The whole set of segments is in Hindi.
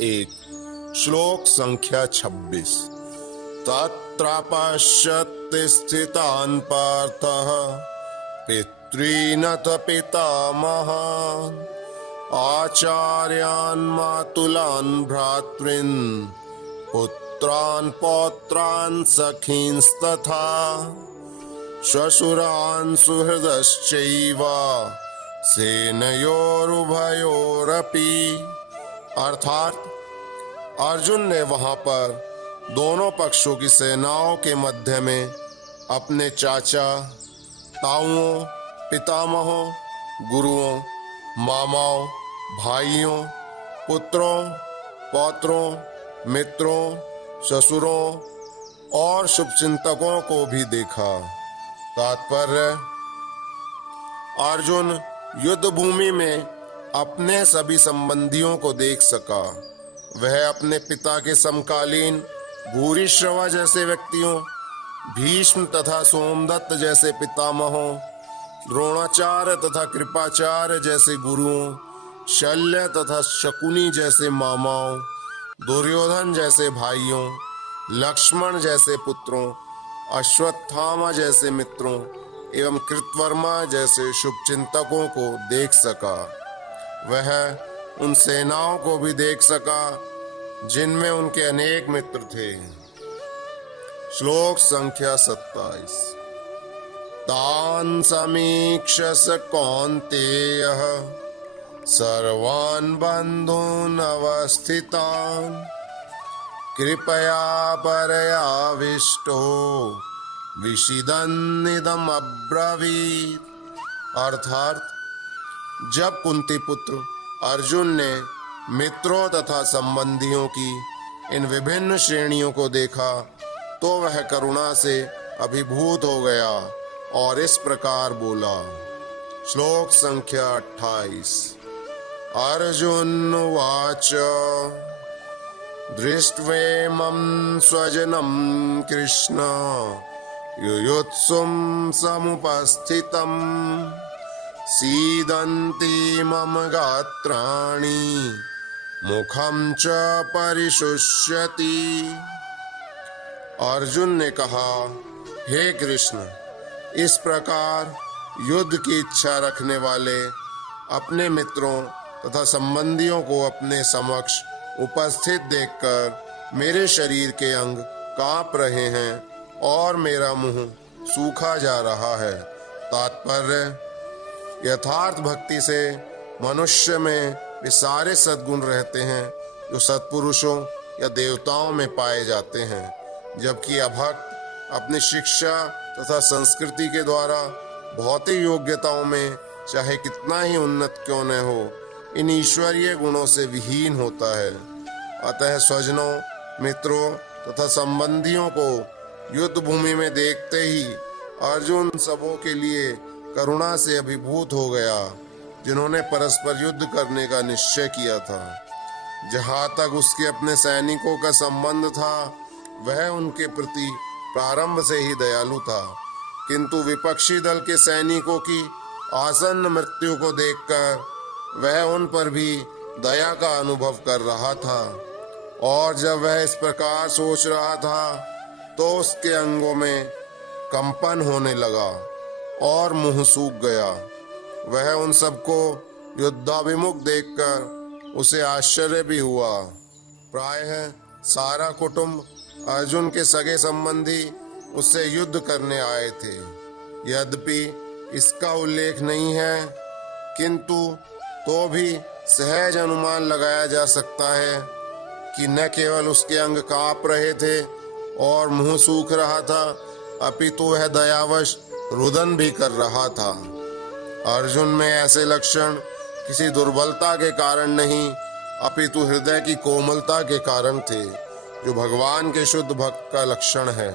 1 श्लोक संख्या 26। तत्रापश्यति स्थितान् पार्थः पितॄनथ पितामहान् आचार्यान् मातुलान् भ्रातॄन् पुत्रान् पौत्रान् सखींस्तथा श्वशुरान् सुहृदश्चैव सेनयोरुभयोरपि। अर्थात अर्जुन ने वहां पर दोनों पक्षों की सेनाओं के मध्य में अपने चाचा, ताऊओं, पितामहों, गुरुओं, मामाओं, भाइयों, पुत्रों, पौत्रों, मित्रों, ससुरों और शुभचिंतकों को भी देखा। तात्पर्य, अर्जुन युद्ध भूमि में अपने सभी संबंधियों को देख सका। वह अपने पिता के समकालीन भूरिश्रवा जैसे व्यक्तियों, भीष्म तथा सोमदत्त जैसे पितामहों, द्रोणाचार्य तथा कृपाचार्य जैसे गुरुओं, शल्य तथा शकुनी जैसे मामाओं, दुर्योधन जैसे भाइयों, लक्ष्मण जैसे पुत्रों, अश्वत्थामा जैसे मित्रों एवं कृतवर्मा जैसे शुभचिंतकों को देख सका। वह उन सेनाओं को भी देख सका जिनमें उनके अनेक मित्र थे। श्लोक संख्या 27। तान् समीक्षस कौन्तेयः सर्वान् बन्धून् अवस्थितान् कृपया परयाविष्टो विषिदन्निदम् अब्रवीत्। अर्थात जब कुंती पुत्र अर्जुन ने मित्रों तथा संबंधियों की इन विभिन्न श्रेणियों को देखा तो वह करुणा से अभिभूत हो गया और इस प्रकार बोला। श्लोक संख्या 28। अर्जुन उवाच दृष्ट्वेमं स्वजनं कृष्ण युयुत्सुं समुपस्थितम् सीदन्ति मम गात्राणि मुखं च परिशुष्यति। अर्जुन ने कहा, हे कृष्ण, इस प्रकार युद्ध की इच्छा रखने वाले अपने मित्रों तथा संबंधियों को अपने समक्ष उपस्थित देखकर मेरे शरीर के अंग कांप रहे हैं और मेरा मुंह सूखा जा रहा है। तात्पर्य, यथार्थ भक्ति से मनुष्य में वे सारे सद्गुण रहते हैं जो सत्पुरुषों या देवताओं में पाए जाते हैं, जबकि अभक्त अपनी शिक्षा तथा संस्कृति के द्वारा भौतिक योग्यताओं में चाहे कितना ही उन्नत क्यों न हो, इन ईश्वरीय गुणों से विहीन होता है। अतः स्वजनों, मित्रों तथा संबंधियों को युद्ध भूमि में देखते ही अर्जुन सबों के लिए करुणा से अभिभूत हो गया, जिन्होंने परस्पर युद्ध करने का निश्चय किया था। जहाँ तक उसके अपने सैनिकों का संबंध था, वह उनके प्रति प्रारंभ से ही दयालु था, किंतु विपक्षी दल के सैनिकों की आसन्न मृत्यु को देखकर वह उन पर भी दया का अनुभव कर रहा था। और जब वह इस प्रकार सोच रहा था तो उसके अंगों में कंपन होने लगा और मुंह सूख गया। वह उन सबको युद्धाभिमुख देखकर उसे आश्चर्य भी हुआ। प्रायः सारा कुटुंब, अर्जुन के सगे संबंधी उससे युद्ध करने आए थे। यद्यपि इसका उल्लेख नहीं है, किंतु तो भी सहज अनुमान लगाया जा सकता है कि न केवल उसके अंग कांप रहे थे और मुंह सूख रहा था, अपितु वह दयावश रुदन भी कर रहा था। अर्जुन में ऐसे लक्षण किसी दुर्बलता के कारण नहीं, अपितु हृदय की कोमलता के कारण थे, जो भगवान के शुद्ध भक्त का लक्षण है।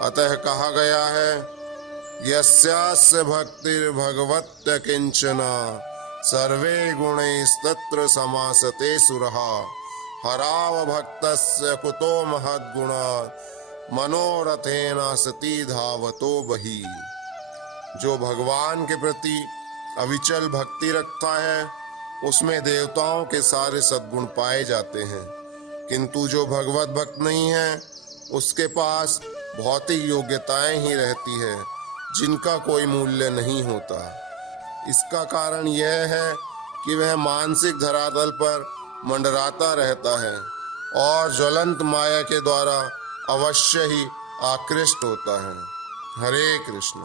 अतः कहा गया है, यस्यास्य भक्तिर्भगवत्य किंचना सर्वे गुणैस्तत्र समासते सुरहा हराव भक्तस्य कुतो महद्गुणात् मनोरथेन सती धावतो बहि। जो भगवान के प्रति अविचल भक्ति रखता है उसमें देवताओं के सारे सद्गुण पाए जाते हैं, किंतु जो भगवत भक्त नहीं है उसके पास भौतिक योग्यताएं ही रहती है जिनका कोई मूल्य नहीं होता। इसका कारण यह है कि वह मानसिक धरातल पर मंडराता रहता है और ज्वलंत माया के द्वारा अवश्य ही आकृष्ट होता है। हरे कृष्ण।